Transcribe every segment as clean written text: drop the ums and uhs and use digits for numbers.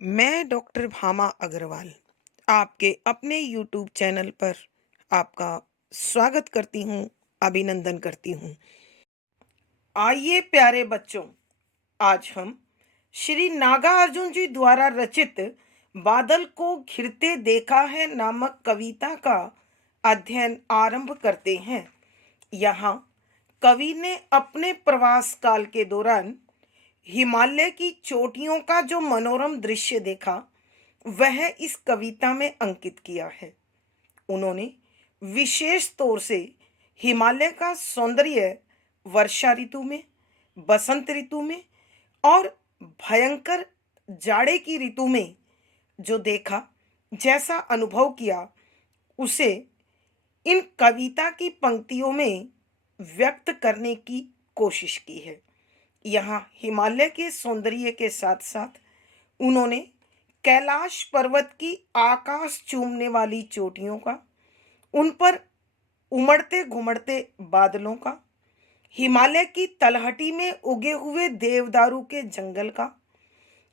मैं डॉक्टर भामा अग्रवाल आपके अपने यूट्यूब चैनल पर आपका स्वागत करती हूँ, अभिनंदन करती हूँ। आइए प्यारे बच्चों, आज हम श्री नागा अर्जुन जी द्वारा रचित बादल को घिरते देखा है नामक कविता का अध्ययन आरंभ करते हैं। यहाँ कवि ने अपने प्रवास काल के दौरान हिमालय की चोटियों का जो मनोरम दृश्य देखा, वह इस कविता में अंकित किया है। उन्होंने विशेष तौर से हिमालय का सौंदर्य वर्षा ऋतु में, बसंत ऋतु में और भयंकर जाड़े की ऋतु में जो देखा, जैसा अनुभव किया, उसे इन कविता की पंक्तियों में व्यक्त करने की कोशिश की है। यहाँ हिमालय के सौंदर्य के साथ साथ उन्होंने कैलाश पर्वत की आकाश चूमने वाली चोटियों का, उन पर उमड़ते घुमड़ते बादलों का, हिमालय की तलहटी में उगे हुए देवदारू के जंगल का,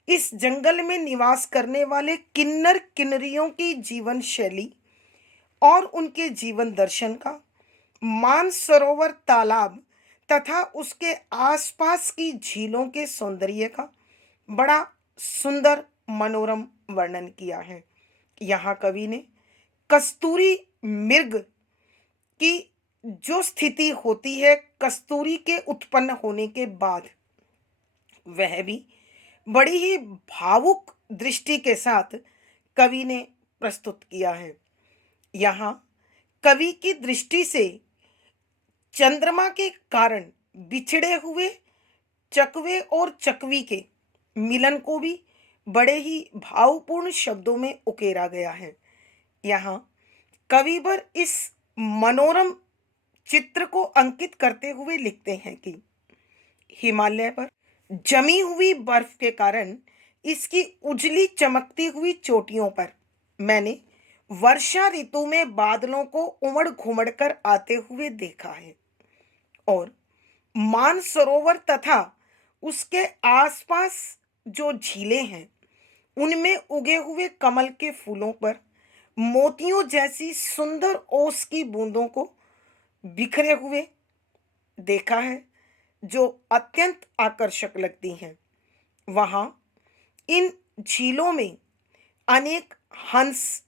इस जंगल में निवास करने वाले किन्नर किन्नरियों की जीवन शैली और उनके जीवन दर्शन का, मानसरोवर तालाब तथा उसके आसपास की झीलों के सौंदर्य का बड़ा सुंदर मनोरम वर्णन किया है। यहाँ कवि ने कस्तूरी मृग की जो स्थिति होती है कस्तूरी के उत्पन्न होने के बाद, वह भी बड़ी ही भावुक दृष्टि के साथ कवि ने प्रस्तुत किया है। यहाँ कवि की दृष्टि से चंद्रमा के कारण बिछड़े हुए चकवे और चकवी के मिलन को भी बड़े ही भावपूर्ण शब्दों में उकेरा गया है। यहाँ कविवर इस मनोरम चित्र को अंकित करते हुए लिखते हैं कि हिमालय पर जमी हुई बर्फ के कारण इसकी उजली चमकती हुई चोटियों पर मैंने वर्षा ऋतु में बादलों को उमड़ घुमड़ कर आते हुए देखा है और मानसरोवर तथा उसके आसपास जो झीलें हैं, उनमें उगे हुए कमल के फूलों पर मोतियों जैसी सुंदर ओस की बूंदों को बिखरे हुए देखा है, जो अत्यंत आकर्षक लगती हैं। वहाँ इन झीलों में अनेक हंस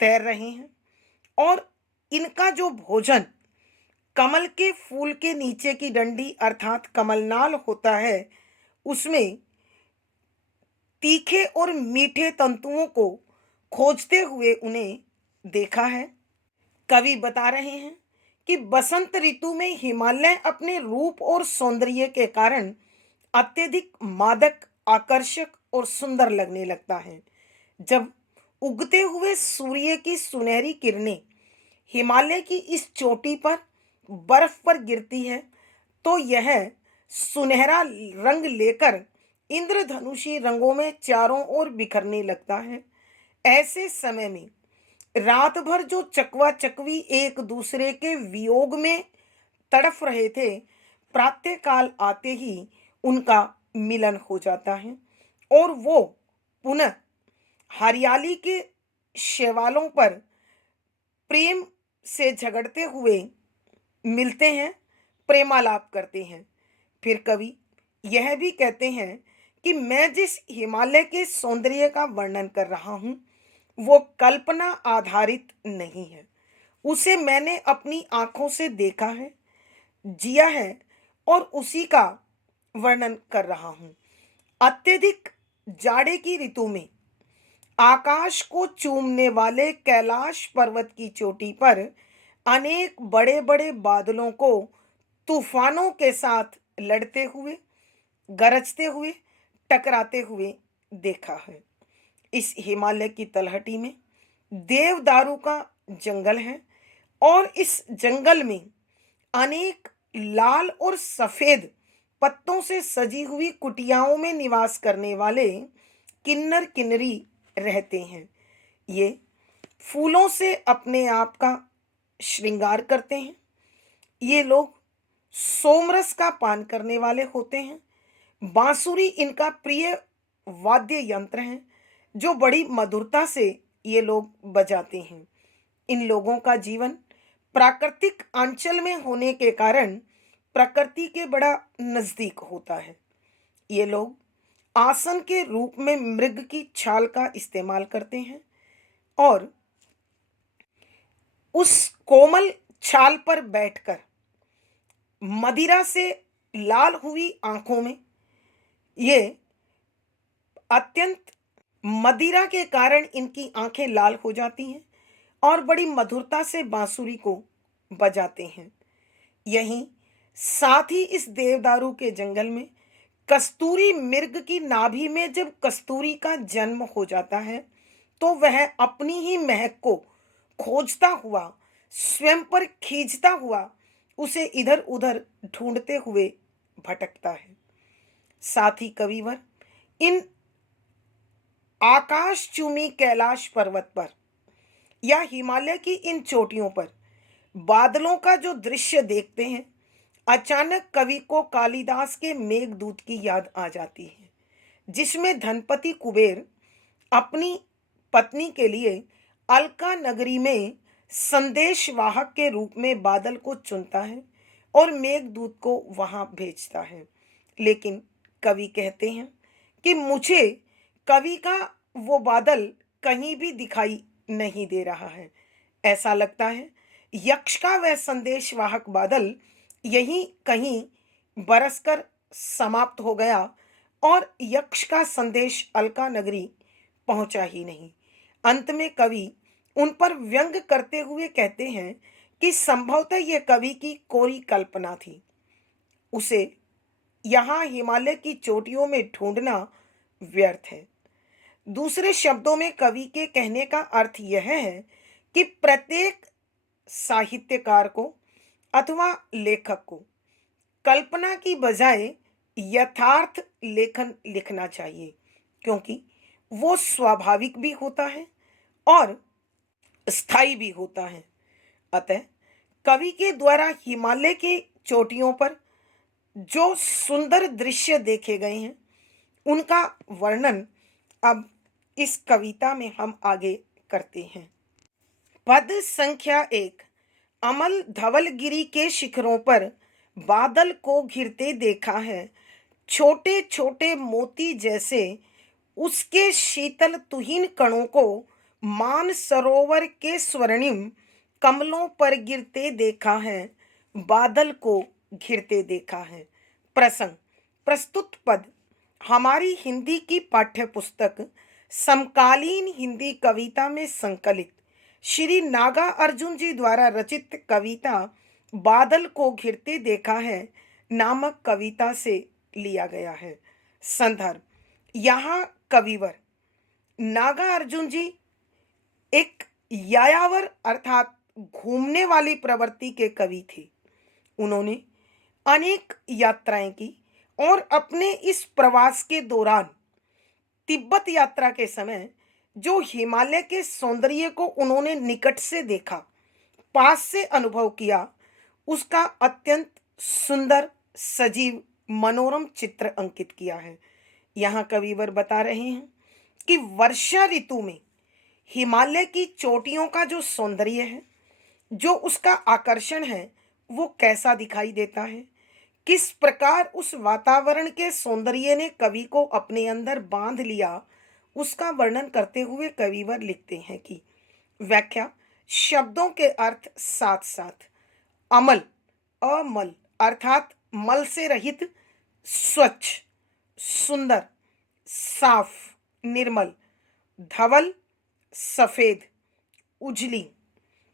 तैर रहे हैं और इनका जो भोजन कमल के फूल के नीचे की डंडी अर्थात कमलनाल होता है, उसमें तीखे और मीठे तंतुओं को खोजते हुए उन्हें देखा है। कवि बता रहे हैं कि बसंत ऋतु में हिमालय अपने रूप और सौंदर्य के कारण अत्यधिक मादक, आकर्षक और सुंदर लगने लगता है। जब उगते हुए सूर्य की सुनहरी किरणें हिमालय की इस चोटी पर बर्फ पर गिरती है, तो यह सुनहरा रंग लेकर इंद्रधनुषी रंगों में चारों ओर बिखरने लगता है। ऐसे समय में रात भर जो चकवा चकवी एक दूसरे के वियोग में तड़फ रहे थे, प्रातःकाल आते ही उनका मिलन हो जाता है और वो पुनः हरियाली के शैवालों पर प्रेम से झगड़ते हुए मिलते हैं, प्रेमालाप करते हैं। फिर कवि यह भी कहते हैं कि मैं जिस हिमालय के सौंदर्य का वर्णन कर रहा हूँ, वो कल्पना आधारित नहीं है। उसे मैंने अपनी आंखों से देखा है, जिया है और उसी का वर्णन कर रहा हूँ। अत्यधिक जाड़े की ऋतु में आकाश को चूमने वाले कैलाश पर्वत की चोटी पर अनेक बड़े बड़े बादलों को तूफानों के साथ लड़ते हुए, गरजते हुए, टकराते हुए देखा है। इस हिमालय की तलहटी में देवदारू का जंगल है और इस जंगल में अनेक लाल और सफेद पत्तों से सजी हुई कुटियाओं में निवास करने वाले किन्नर किन्नरी रहते हैं। ये फूलों से अपने आप का श्रृंगार करते हैं। ये लोग सोमरस का पान करने वाले होते हैं। बांसुरी इनका प्रिय वाद्य यंत्र है। जो बड़ी मधुरता से ये लोग बजाते हैं। इन लोगों का जीवन प्राकृतिक अंचल में होने के कारण प्रकृति के बड़ा नजदीक होता है। ये लोग आसन के रूप में मृग की छाल का इस्तेमाल करते हैं और उस कोमल छाल पर बैठकर मदिरा से लाल हुई आंखों में, ये अत्यंत मदिरा के कारण इनकी आंखें लाल हो जाती हैं और बड़ी मधुरता से बांसुरी को बजाते हैं। यहीं साथ ही इस देवदारू के जंगल में कस्तूरी मृग की नाभि में जब कस्तूरी का जन्म हो जाता है, तो वह अपनी ही महक को खोजता हुआ, स्वयं पर खींचता हुआ उसे इधर उधर ढूंढते हुए भटकता है। साथ ही कविवर इन आकाश चूमी कैलाश पर्वत पर या हिमालय की इन चोटियों पर बादलों का जो दृश्य देखते हैं, अचानक कवि को कालिदास के मेघदूत की याद आ जाती है, जिसमें धनपति कुबेर अपनी पत्नी के लिए अलका नगरी में संदेशवाहक के रूप में बादल को चुनता है और मेघदूत को वहां भेजता है। लेकिन कवि कहते हैं कि मुझे कवि का वो बादल कहीं भी दिखाई नहीं दे रहा है। ऐसा लगता है यक्ष का वह संदेशवाहक बादल यहीं कहीं बरसकर समाप्त हो गया और यक्ष का संदेश अलका नगरी पहुंचा ही नहीं। अंत में कवि उन पर व्यंग करते हुए कहते हैं कि संभवतः यह कवि की कोरी कल्पना थी, उसे यहाँ हिमालय की चोटियों में ढूंढना व्यर्थ है। दूसरे शब्दों में कवि के कहने का अर्थ यह है कि प्रत्येक साहित्यकार को अथवा लेखक को कल्पना की बजाय यथार्थ लेखन लिखना चाहिए, क्योंकि वो स्वाभाविक भी होता है और स्थायी भी होता है। अतः कवि के द्वारा हिमालय के चोटियों पर जो सुंदर दृश्य देखे गए हैं, उनका वर्णन अब इस कविता में हम आगे करते हैं। पद संख्या 1। अमल धवलगिरी के शिखरों पर बादल को घिरते देखा है, छोटे छोटे मोती जैसे उसके शीतल तुहिन कणों को मान सरोवर के स्वर्णिम कमलों पर गिरते देखा है, बादल को घिरते देखा है। प्रसंग। प्रस्तुत पद हमारी हिंदी की पाठ्य पुस्तक समकालीन हिंदी कविता में संकलित श्री नागा अर्जुन जी द्वारा रचित कविता बादल को घिरते देखा है नामक कविता से लिया गया है। संदर्भ। यहाँ कविवर नागा अर्जुन जी एक यायावर अर्थात घूमने वाली प्रवृत्ति के कवि थे। उन्होंने अनेक यात्राएं की और अपने इस प्रवास के दौरान तिब्बत यात्रा के समय जो हिमालय के सौंदर्य को उन्होंने निकट से देखा, पास से अनुभव किया, उसका अत्यंत सुंदर सजीव मनोरम चित्र अंकित किया है। यहाँ कविवर बता रहे हैं कि वर्षा ऋतु में हिमालय की चोटियों का जो सौंदर्य है, जो उसका आकर्षण है, वो कैसा दिखाई देता है, किस प्रकार उस वातावरण के सौंदर्य ने कवि को अपने अंदर बांध लिया, उसका वर्णन करते हुए कविवर लिखते हैं कि व्याख्या। शब्दों के अर्थ साथ साथ अमल, अमल अर्थात मल से रहित, स्वच्छ, सुंदर, साफ, निर्मल, धवल, सफेद, उजली,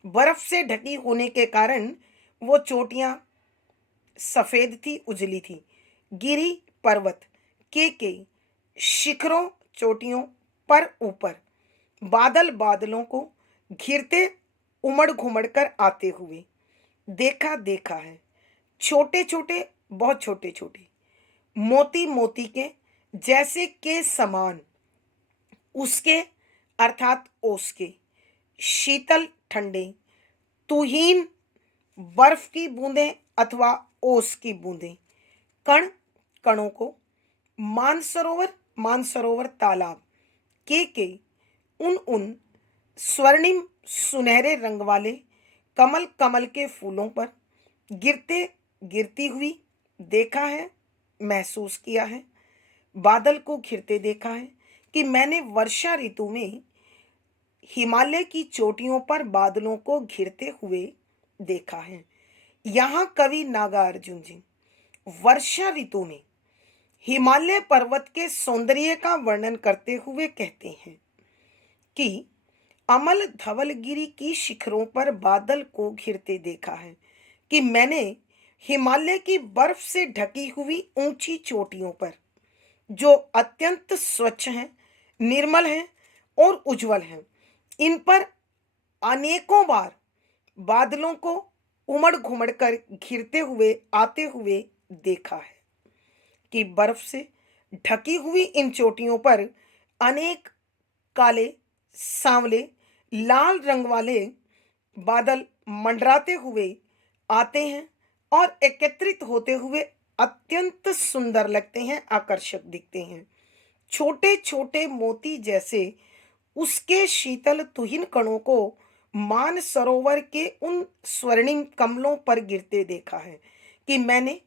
बर्फ से ढकी होने के कारण वो चोटियां सफेद थी, उजली थी। गिरी, पर्वत, के शिखरों, चोटियों पर ऊपर, बादल, बादलों को घिरते उमड़ घुमड़ कर आते हुए देखा देखा है, छोटे छोटे, बहुत छोटे छोटे, मोती मोती के जैसे के समान, उसके अर्थात ओस के, शीतल ठंडे, तुहीन बर्फ की बूंदें अथवा ओस की बूंदें, कण कणों को, मानसरोवर मानसरोवर तालाब के उन उन स्वर्णिम सुनहरे रंग वाले कमल कमल के फूलों पर गिरते गिरती हुई देखा है, महसूस किया है। बादल को घिरते देखा है कि मैंने वर्षा ऋतु में हिमालय की चोटियों पर बादलों को घिरते हुए देखा है। यहाँ कवि नागार्जुन जी वर्षा ऋतु में हिमालय पर्वत के सौंदर्य का वर्णन करते हुए कहते हैं कि अमल धवलगिरी की शिखरों पर बादल को घिरते देखा है कि मैंने हिमालय की बर्फ से ढकी हुई ऊंची चोटियों पर, जो अत्यंत स्वच्छ हैं, निर्मल हैं और उज्जवल हैं, इन पर अनेकों बार बादलों को उमड़ घुमड़ कर घिरते हुए आते हुए देखा है कि बर्फ से ढकी हुई इन चोटियों पर अनेक काले, सांवले, लाल रंग वाले बादल मंडराते हुए आते हैं और एकत्रित होते हुए अत्यंत सुंदर लगते हैं, आकर्षक दिखते हैं। छोटे छोटे मोती जैसे उसके शीतल तुहिन कणों को मान सरोवर के उन स्वर्णिम कमलों पर गिरते देखा है कि मैंने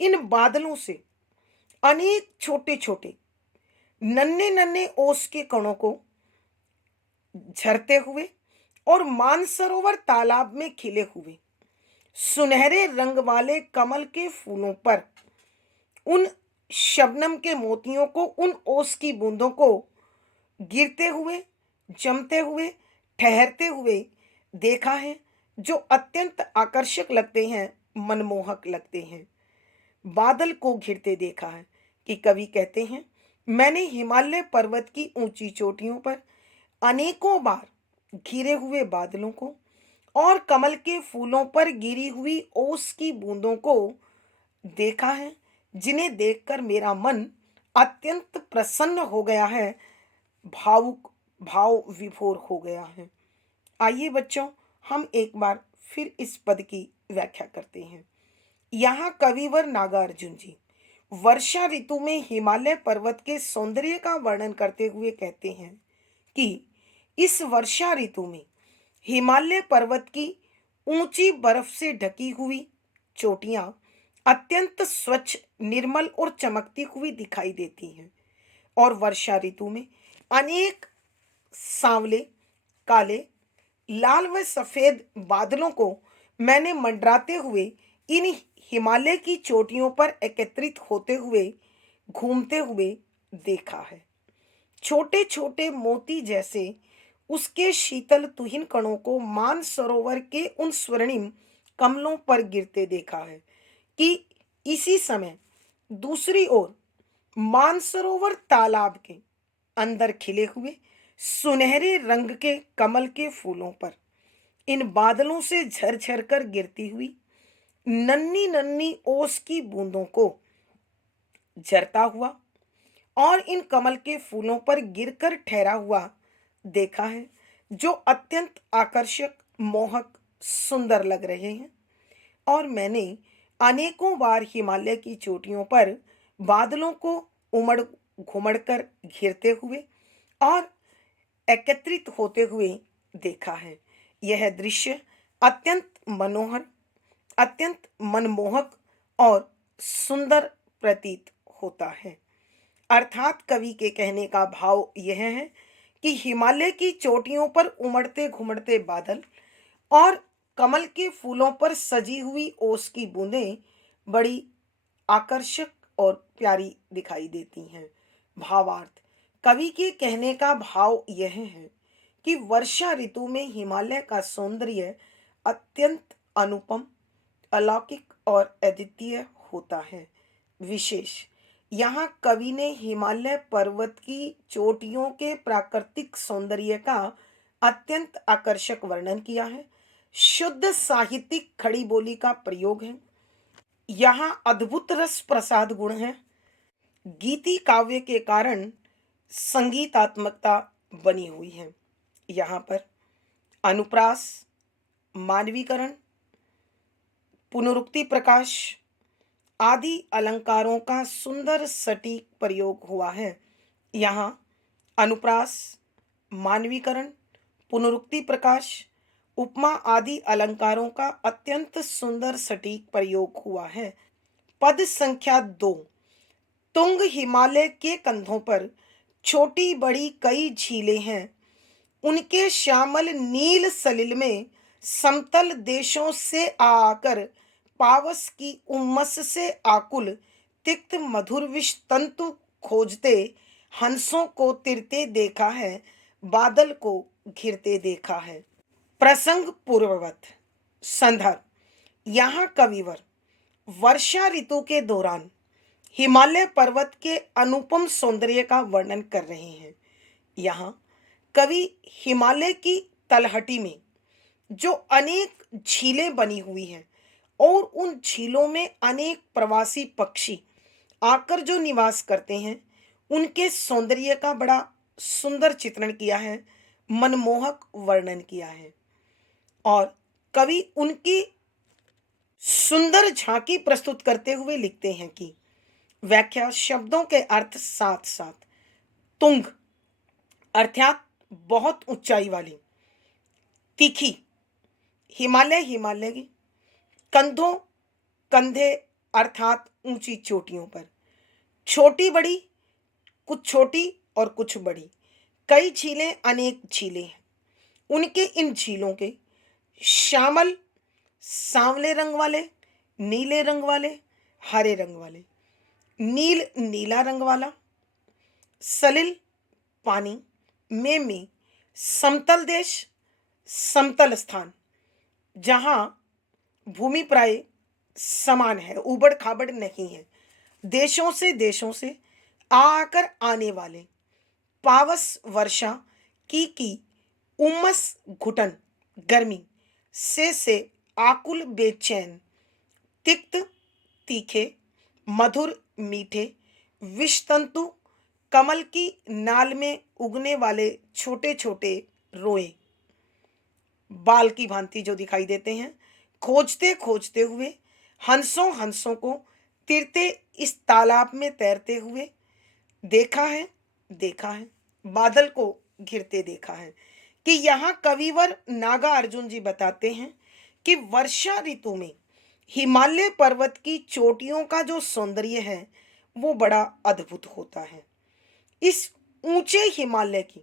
इन बादलों से अनेक छोटे छोटे नन्हे नन्हे ओस के कणों को झरते हुए और मानसरोवर तालाब में खिले हुए सुनहरे रंग वाले कमल के फूलों पर उन शबनम के मोतियों को, उन ओस की बूंदों को गिरते हुए, जमते हुए, ठहरते हुए देखा है, जो अत्यंत आकर्षक लगते हैं, मनमोहक लगते हैं। बादल को घिरते देखा है कि कवि कहते हैं मैंने हिमालय पर्वत की ऊंची चोटियों पर अनेकों बार घिरे हुए बादलों को और कमल के फूलों पर गिरी हुई ओस की बूंदों को देखा है, जिन्हें देखकर मेरा मन अत्यंत प्रसन्न हो गया है, भावुक भाव विभोर हो गया है। आइए बच्चों, हम एक बार फिर इस पद की व्याख्या करते हैं। यहाँ कविवर नागार्जुन जी वर्षा ऋतु में हिमालय पर्वत के सौंदर्य का वर्णन करते हुए कहते हैं कि इस वर्षा ऋतु में हिमालय पर्वत की ऊंची बर्फ से ढकी हुई चोटियां अत्यंत स्वच्छ, निर्मल और चमकती हुई दिखाई देती हैं और वर्षा ऋतु में अनेक सांवले, काले, लाल व सफेद बादलों को मैंने मंडराते हुए इन हिमालय की चोटियों पर एकत्रित होते हुए, घूमते हुए देखा है। छोटे छोटे मोती जैसे उसके शीतल तुहिन कणों को मान सरोवर के उन स्वर्णिम कमलों पर गिरते देखा है कि इसी समय दूसरी ओर मानसरोवर तालाब के अंदर खिले हुए सुनहरे रंग के कमल के फूलों पर इन बादलों से झरझर कर गिरती हुई नन्ही नन्ही ओस की बूंदों को झरता हुआ और इन कमल के फूलों पर गिरकर ठहरा हुआ देखा है, जो अत्यंत आकर्षक, मोहक, सुंदर लग रहे हैं। और मैंने अनेकों बार हिमालय की चोटियों पर बादलों को उमड़ घुमड़ कर घिरते हुए और एकत्रित होते हुए देखा है। यह दृश्य अत्यंत मनोहर, अत्यंत मनमोहक और सुंदर प्रतीत होता है। अर्थात कवि के कहने का भाव यह है कि हिमालय की चोटियों पर उमड़ते घुमड़ते बादल और कमल के फूलों पर सजी हुई ओस की बूंदें बड़ी आकर्षक और प्यारी दिखाई देती हैं। भावार्थ कवि के कहने का भाव यह है कि वर्षा ऋतु में हिमालय का सौंदर्य अत्यंत अनुपम, अलौकिक और अद्वितीय होता है। विशेष यहाँ कवि ने हिमालय पर्वत की चोटियों के प्राकृतिक सौंदर्य का अत्यंत आकर्षक वर्णन किया है। शुद्ध साहित्यिक खड़ी बोली का प्रयोग है। यहाँ अद्भुत रस प्रसाद गुण है। गीति काव्य के कारण संगीतात्मकता बनी हुई है। यहाँ पर अनुप्रास, मानवीकरण, पुनरुक्ति प्रकाश आदि अलंकारों का सुंदर सटीक प्रयोग हुआ है। यहाँ अनुप्रास, मानवीकरण, पुनरुक्ति प्रकाश, उपमा आदि अलंकारों का अत्यंत सुंदर सटीक प्रयोग हुआ है। पद संख्या 2। तुंग हिमालय के कंधों पर छोटी बड़ी कई झीलें हैं। उनके श्यामल नील सलिल में समतल देशों से आकर पावस की उमस से आकुल तिक्त मधुर विष तंतु खोजते हंसों को तिरते देखा है, बादल को घिरते देखा है। प्रसंग पूर्ववत। संदर्भ। यहाँ कविवर वर्षा ऋतु के दौरान हिमालय पर्वत के अनुपम सौंदर्य का वर्णन कर रहे हैं। यहाँ कवि हिमालय की तलहटी में जो अनेक झीलें बनी हुई हैं और उन झीलों में अनेक प्रवासी पक्षी आकर जो निवास करते हैं, उनके सौंदर्य का बड़ा सुंदर चित्रण किया है, मनमोहक वर्णन किया है। और कवि उनकी सुंदर झांकी प्रस्तुत करते हुए लिखते हैं कि व्याख्या शब्दों के अर्थ साथ साथ। तुंग अर्थात बहुत ऊंचाई वाली, तीखी हिमालय हिमालय की, कंधों कंधे अर्थात ऊंची चोटियों पर, छोटी बड़ी कुछ छोटी और कुछ बड़ी, कई झीलें अनेक झीलें हैं। उनके इन झीलों के श्यामल सांवले रंग वाले, नीले रंग वाले, हरे रंग वाले, नील नीला रंग वाला, सलिल पानी में समतल देश, समतल स्थान जहाँ भूमि प्राय समान है, उबड़ खाबड़ नहीं है, देशों से आकर आने वाले, पावस वर्षा की उमस घुटन गर्मी से आकुल बेचैन, तिक्त तीखे, मधुर मीठे, विषतंतु, कमल की नाल में उगने वाले छोटे छोटे रोए बाल की भांति जो दिखाई देते हैं, खोजते खोजते हुए हंसों हंसों को तिरते इस तालाब में तैरते हुए देखा है, बादल को घिरते देखा है। कि यहाँ कविवर नागा अर्जुन जी बताते हैं कि वर्षा ऋतु में हिमालय पर्वत की चोटियों का जो सौंदर्य है वो बड़ा अद्भुत होता है। इस ऊंचे हिमालय की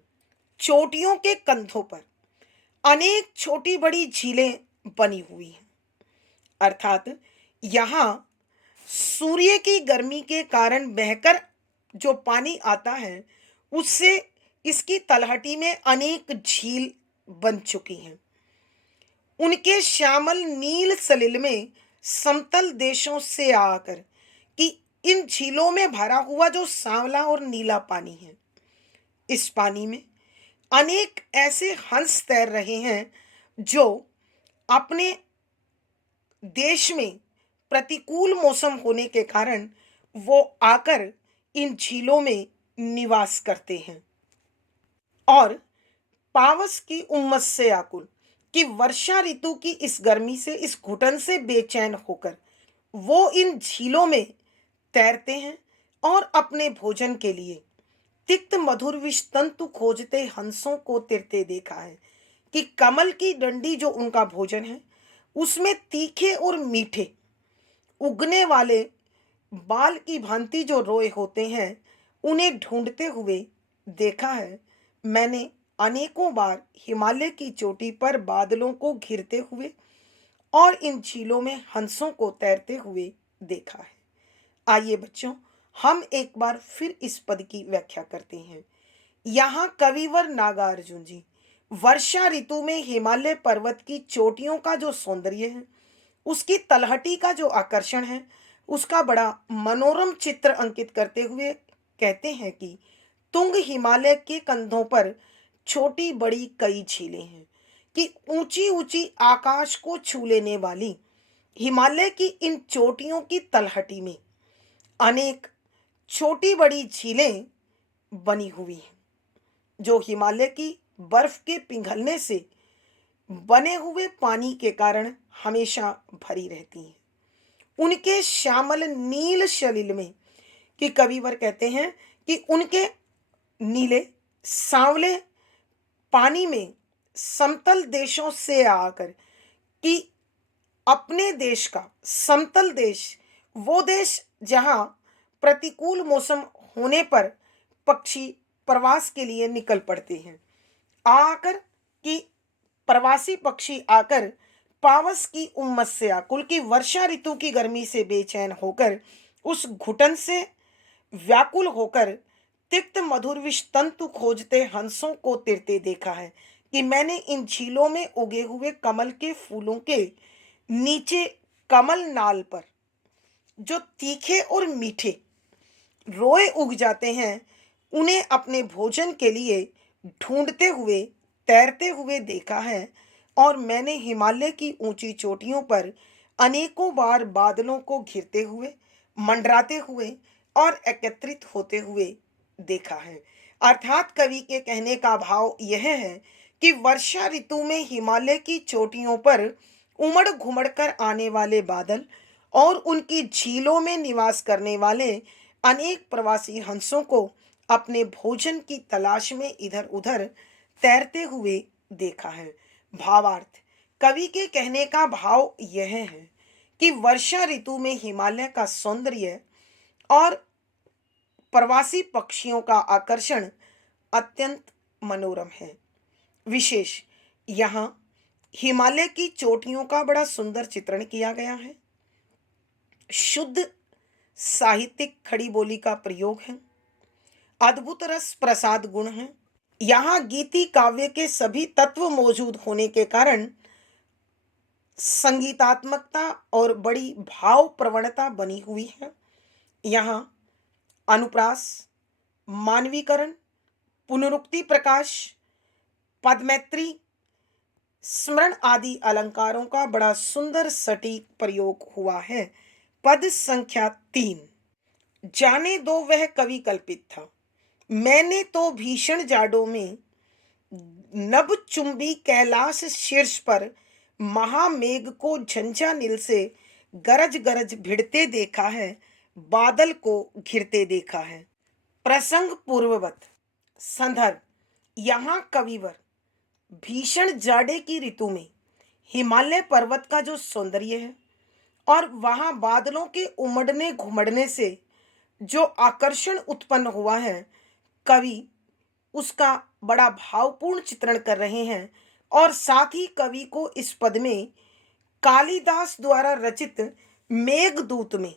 चोटियों के कंधों पर अनेक छोटी बड़ी झीलें बनी हुई हैं, अर्थात यहाँ सूर्य की गर्मी के कारण बहकर जो पानी आता है उससे इसकी तलहटी में अनेक झील बन चुकी हैं। उनके श्यामल नील सलिल में समतल देशों से आकर कि इन झीलों में भरा हुआ जो सांवला और नीला पानी है, इस पानी में अनेक ऐसे हंस तैर रहे हैं जो अपने देश में प्रतिकूल मौसम होने के कारण वो आकर इन झीलों में निवास करते हैं। और पावस की उमस से आकुल कि वर्षा ऋतु की इस गर्मी से, इस घुटन से बेचैन होकर वो इन झीलों में तैरते हैं और अपने भोजन के लिए तिक्त मधुर विष तंतु खोजते हंसों को तिरते देखा है। कि कमल की डंडी जो उनका भोजन है उसमें तीखे और मीठे उगने वाले बाल की भांति जो रोए होते हैं, उन्हें ढूंढते हुए देखा है मैंने अनेकों बार हिमालय की चोटी पर बादलों को घिरते हुए और इन झीलों में हंसों को तैरते हुए देखा है। आइए बच्चों, हम एक बार फिर इस पद की व्याख्या करते हैं। यहाँ कविवर नागार्जुन जी वर्षा ऋतु में हिमालय पर्वत की चोटियों का जो सौंदर्य है, उसकी तलहटी का जो आकर्षण है, उसका बड़ा मनोरम चित्र अंकित करते हुए कहते हैं कि तुंग हिमालय के कंधों पर छोटी बड़ी कई झीलें हैं। कि ऊंची ऊंची आकाश को छू लेने वाली हिमालय की इन चोटियों की तलहटी में अनेक छोटी बड़ी झीलें बनी हुई हैं, जो हिमालय की बर्फ के पिघलने से बने हुए पानी के कारण हमेशा भरी रहती हैं। उनके श्यामल नील सलिल में कि कविवर कहते हैं कि उनके नीले सांवले पानी में समतल देशों से आकर कि अपने देश का समतल देश, वो देश जहाँ प्रतिकूल मौसम होने पर पक्षी प्रवास के लिए निकल पड़ते हैं, आकर कि प्रवासी पक्षी आकर पावस की उम्मस से आकुल की वर्षा ऋतु की गर्मी से बेचैन होकर उस घुटन से व्याकुल होकर तिक्त मधुर विष तंतु खोजते हंसों को तिरते देखा है कि मैंने इन झीलों में उगे हुए कमल के फूलों के नीचे कमल नाल पर जो तीखे और मीठे रोए उग जाते हैं, उन्हें अपने भोजन के लिए ढूंढते हुए तैरते हुए देखा है। और मैंने हिमालय की ऊंची चोटियों पर अनेकों बार बादलों को घिरते हुए, मंडराते हुए और एकत्रित होते हुए देखा है। अर्थात कवि के कहने का भाव यह है कि वर्षा ऋतु में हिमालय की चोटियों पर उमड़ घुमड़ कर आने वाले बादल और उनकी झीलों में निवास करने वाले अनेक प्रवासी हंसों को अपने भोजन की तलाश में इधर उधर तैरते हुए देखा है। भावार्थ, कवि के कहने का भाव यह है कि वर्षा ऋतु में हिमालय का सौंदर्य और प्रवासी पक्षियों का आकर्षण अत्यंत मनोरम है। विशेष यहाँ हिमालय की चोटियों का बड़ा सुंदर चित्रण किया गया है। शुद्ध साहित्यिक खड़ी बोली का प्रयोग है। अद्भुत रस प्रसाद गुण है। यहाँ गीति काव्य के सभी तत्व मौजूद होने के कारण संगीतात्मकता और बड़ी भाव प्रवणता बनी हुई है। यहाँ अनुप्रास, मानवीकरण, पुनरुक्ति प्रकाश, पदमैत्री, स्मरण आदि अलंकारों का बड़ा सुंदर सटीक प्रयोग हुआ है। पद संख्या 3। जाने दो वह कवि कल्पित था, मैंने तो भीषण जाड़ों में नभ चुंबी कैलाश शीर्ष पर महामेघ को झंझा नील से गरज गरज भिड़ते देखा है, बादल को घिरते देखा है। प्रसंग पूर्ववत। संदर्भ, यहाँ कविवर भीषण जाड़े की ऋतु में हिमालय पर्वत का जो सौंदर्य है और वहां बादलों के उमड़ने घुमड़ने से जो आकर्षण उत्पन्न हुआ है, कवि उसका बड़ा भावपूर्ण चित्रण कर रहे हैं। और साथ ही कवि को इस पद में कालिदास द्वारा रचित मेघदूत में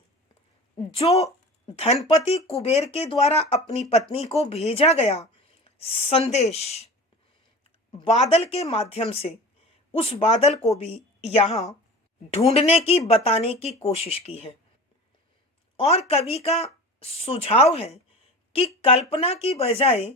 जो धनपति कुबेर के द्वारा अपनी पत्नी को भेजा गया संदेश बादल के माध्यम से, उस बादल को भी यहाँ ढूंढने की, बताने की कोशिश की है। और कवि का सुझाव है कि कल्पना की बजाय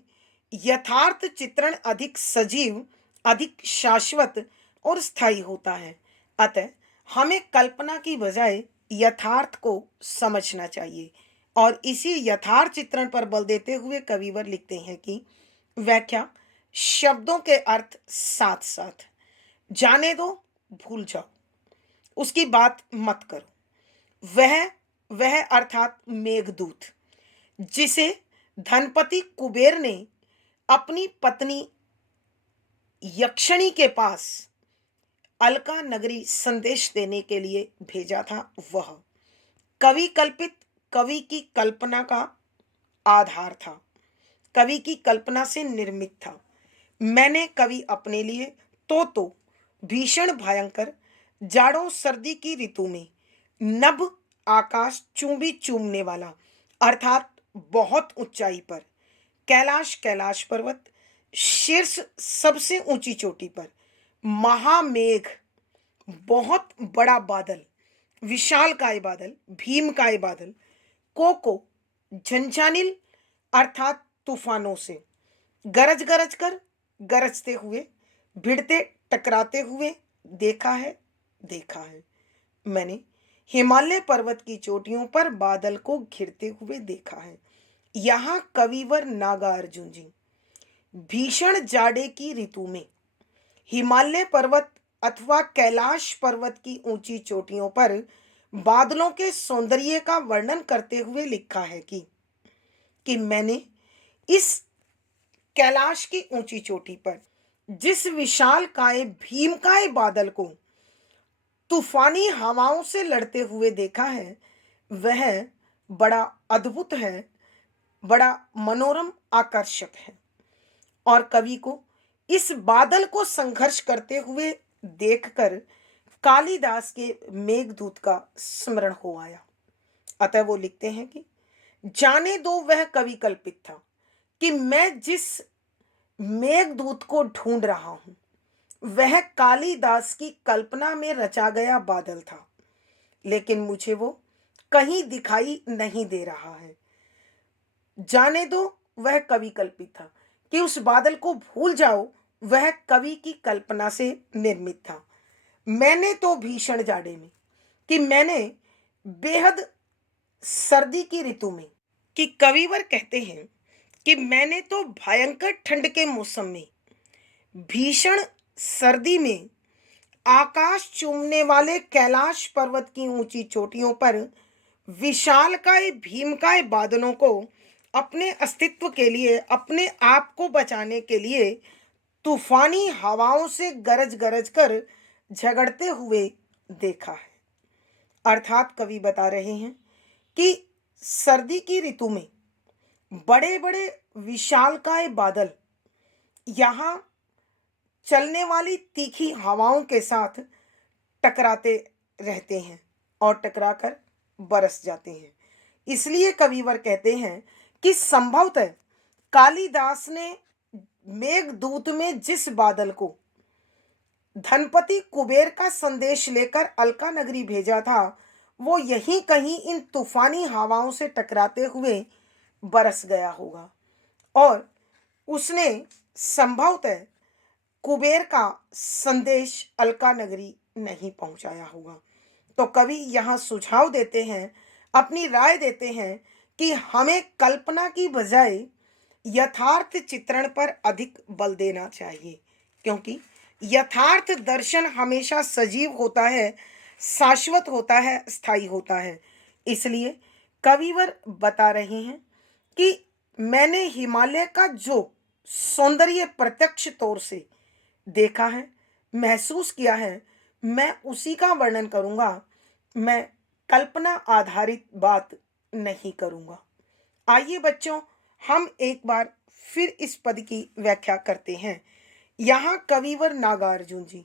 यथार्थ चित्रण अधिक सजीव, अधिक शाश्वत और स्थायी होता है। अतः हमें कल्पना की बजाय यथार्थ को समझना चाहिए। और इसी यथार्थ चित्रण पर बल देते हुए कविवर लिखते हैं कि व्याख्या, शब्दों के अर्थ साथ साथ, जाने दो, भूल जाओ, उसकी बात मत करो। वह अर्थात मेघदूत जिसे धनपति कुबेर ने अपनी पत्नी यक्षिणी के पास अलका नगरी संदेश देने के लिए भेजा था, वह कवि कल्पित, कवि की कल्पना का आधार था, कवि की कल्पना से निर्मित था। मैंने कवि अपने लिए तो भीषण भयंकर जाड़ों सर्दी की ऋतु में नभ आकाश चूंबी चूमने वाला, अर्थात बहुत ऊंचाई पर कैलाश पर्वत शीर्ष सबसे ऊंची चोटी पर महामेघ, बहुत बड़ा बादल, विशालकाय बादल, भीमकाय बादल, को झंझानील अर्थात तूफानों से गरज गरज कर, गरजते हुए, भिड़ते टकराते हुए देखा है। मैंने हिमालय पर्वत की चोटियों पर बादल को घिरते हुए देखा है। यहाँ कविवर नागार्जुन जी भीषण जाड़े की ऋतु में हिमालय पर्वत अथवा कैलाश पर्वत की ऊंची चोटियों पर बादलों के सौंदर्य का वर्णन करते हुए लिखा है कि मैंने इस कैलाश की ऊंची चोटी पर जिस विशालकाय भीमकाय बादल को तूफानी हवाओं से लड़ते हुए देखा है, वह बड़ा अद्भुत है, बड़ा मनोरम आकर्षक है। और कवि को इस बादल को संघर्ष करते हुए देखकर कालिदास के मेघदूत का स्मरण हो आया। अतः वो लिखते हैं कि जाने दो वह कवि कल्पित था कि मैं जिस मेघदूत को ढूंढ रहा हूं वह कालिदास की कल्पना में रचा गया बादल था, लेकिन मुझे वो कहीं दिखाई नहीं दे रहा है। जाने दो वह कवि कल्पित था कि उस बादल को भूल जाओ, वह कवि की कल्पना से निर्मित था। मैंने तो भीषण जाड़े में कि मैंने बेहद सर्दी की ऋतु में कि कविवर कहते हैं कि मैंने तो भयंकर ठंड के मौसम में भीषण सर्दी में आकाश चूमने वाले कैलाश पर्वत की ऊंची चोटियों पर विशालकाय भीमकाय बादलों को अपने अस्तित्व के लिए, अपने आप को बचाने के लिए तूफानी हवाओं से गरज गरज कर झगड़ते हुए देखा है। अर्थात कवि बता रहे हैं कि सर्दी की ऋतु में बड़े बड़े विशालकाय बादल यहाँ चलने वाली तीखी हवाओं के साथ टकराते रहते हैं और टकराकर बरस जाते हैं। इसलिए कविवर कहते हैं कि संभवतः कालिदास ने मेघदूत में जिस बादल को धनपति कुबेर का संदेश लेकर अलका नगरी भेजा था, वो यहीं कहीं इन तूफानी हवाओं से टकराते हुए बरस गया होगा और उसने संभवतः कुबेर का संदेश अलका नगरी नहीं पहुंचाया होगा। तो कवि यहाँ सुझाव देते हैं, अपनी राय देते हैं कि हमें कल्पना की बजाय यथार्थ चित्रण पर अधिक बल देना चाहिए, क्योंकि यथार्थ दर्शन हमेशा सजीव होता है, शाश्वत होता है, स्थायी होता है। इसलिए कविवर बता रहे हैं कि मैंने हिमालय का जो सौंदर्य प्रत्यक्ष तौर से देखा है, महसूस किया है, मैं उसी का वर्णन करूंगा। मैं कल्पना आधारित बात नहीं करूंगा। आइए बच्चों, हम एक बार फिर इस पद की व्याख्या करते हैं। यहाँ कविवर नागार्जुन जी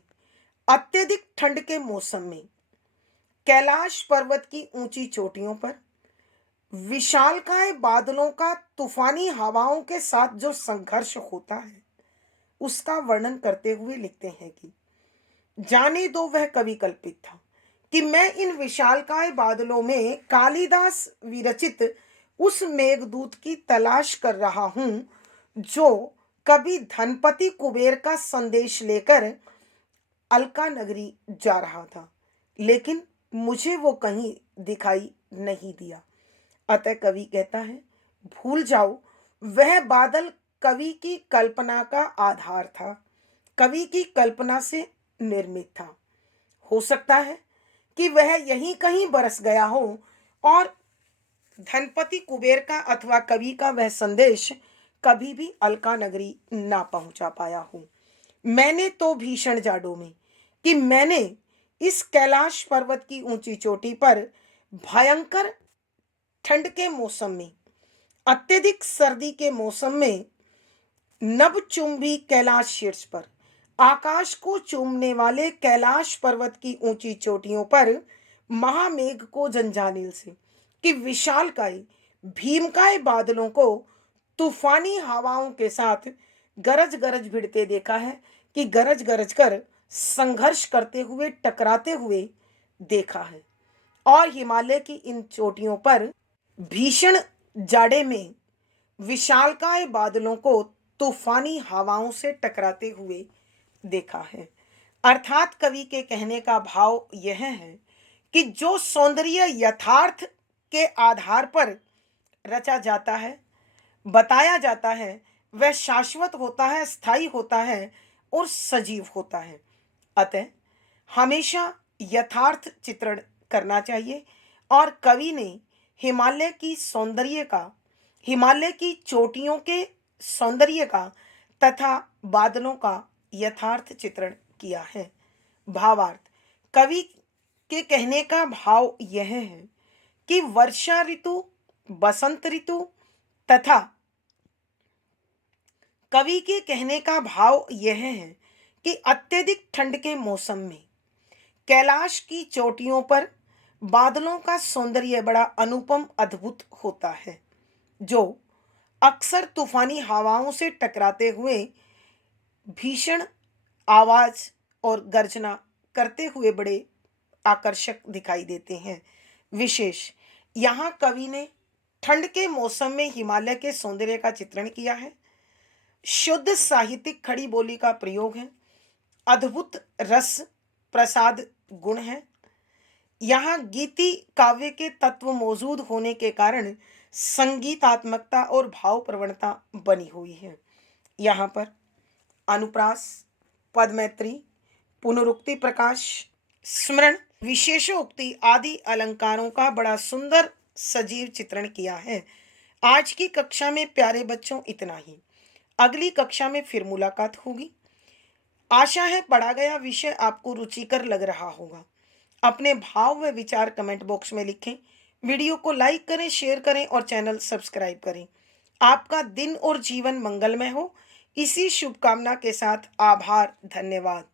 अत्यधिक ठंड के मौसम में कैलाश पर्वत की ऊंची चोटियों पर विशालकाय बादलों का तूफानी हवाओं के साथ जो संघर्ष होता है, उसका वर्णन करते हुए लिखते हैं कि जाने दो वह कवि कल्पित था कि मैं इन विशालकाय बादलों में कालिदास विरचित उस मेघदूत की तलाश कर रहा हूं जो कभी धनपति कुबेर का संदेश लेकर अलका नगरी जा रहा था, लेकिन मुझे वो कहीं दिखाई नहीं दिया। अतः कवि कहता है, भूल जाओ, वह बादल कवि की कल्पना का आधार था, कवि की कल्पना से निर्मित था। हो सकता है कि वह यहीं कहीं बरस गया हो और धनपति कुबेर का अथवा कवि का वह संदेश कभी भी अलका नगरी ना पहुंचा पाया हो। मैंने तो भीषण जाड़ों में कि मैंने इस कैलाश पर्वत की ऊंची चोटी पर भयंकर ठंड के मौसम में, अत्यधिक सर्दी के मौसम में नभचुंबी कैलाश शीर्ष पर आकाश को चूमने वाले कैलाश पर्वत की ऊंची चोटियों पर महामेघ को जंजानिल से कि विशालकाय भीमकाय बादलों को तूफानी हवाओं के साथ गरज गरज भिड़ते देखा है, कि गरज गरज कर संघर्ष करते हुए, टकराते हुए देखा है। और हिमालय की इन चोटियों पर भीषण जाड़े में विशालकाय बादलों को तूफानी हवाओं से टकराते हुए देखा है। अर्थात कवि के कहने का भाव यह है कि जो सौंदर्य यथार्थ के आधार पर रचा जाता है, बताया जाता है, वह शाश्वत होता है, स्थायी होता है और सजीव होता है। अतः हमेशा यथार्थ चित्रण करना चाहिए। और कवि ने हिमालय की सौंदर्य का, हिमालय की चोटियों के सौंदर्य का तथा बादलों का यथार्थ चित्रण किया है। भावार्थ: कवि के कहने का भाव यह है कि वर्षा ऋतु, बसंत ऋतु तथा कवि के कहने का भाव यह है कि अत्यधिक ठंड के मौसम में कैलाश की चोटियों पर बादलों का सौंदर्य बड़ा अनुपम अद्भुत होता है, जो अक्सर तूफानी हवाओं से टकराते हुए भीषण आवाज और गर्जना करते हुए बड़े आकर्षक दिखाई देते हैं। विशेष: यहाँ कवि ने ठंड के मौसम में हिमालय के सौंदर्य का चित्रण किया है। शुद्ध साहित्यिक खड़ी बोली का प्रयोग है। अद्भुत रस प्रसाद गुण है। यहाँ गीति काव्य के तत्व मौजूद होने के कारण संगीतात्मकता और भाव प्रवणता बनी हुई है। यहाँ पर अनुप्रास, पदमैत्री, पुनरुक्ति प्रकाश, स्मरण, विशेषोक्ति आदि अलंकारों का बड़ा सुंदर सजीव चित्रण किया है। आज की कक्षा में प्यारे बच्चों इतना ही। अगली कक्षा में फिर मुलाकात होगी। आशा है पढ़ा गया विषय आपको रुचिकर लग रहा होगा। अपने भाव व विचार कमेंट बॉक्स में लिखें। वीडियो को लाइक करें, शेयर करें और चैनल सब्सक्राइब करें। आपका दिन और जीवन मंगलमय हो, इसी शुभकामना के साथ आभार, धन्यवाद।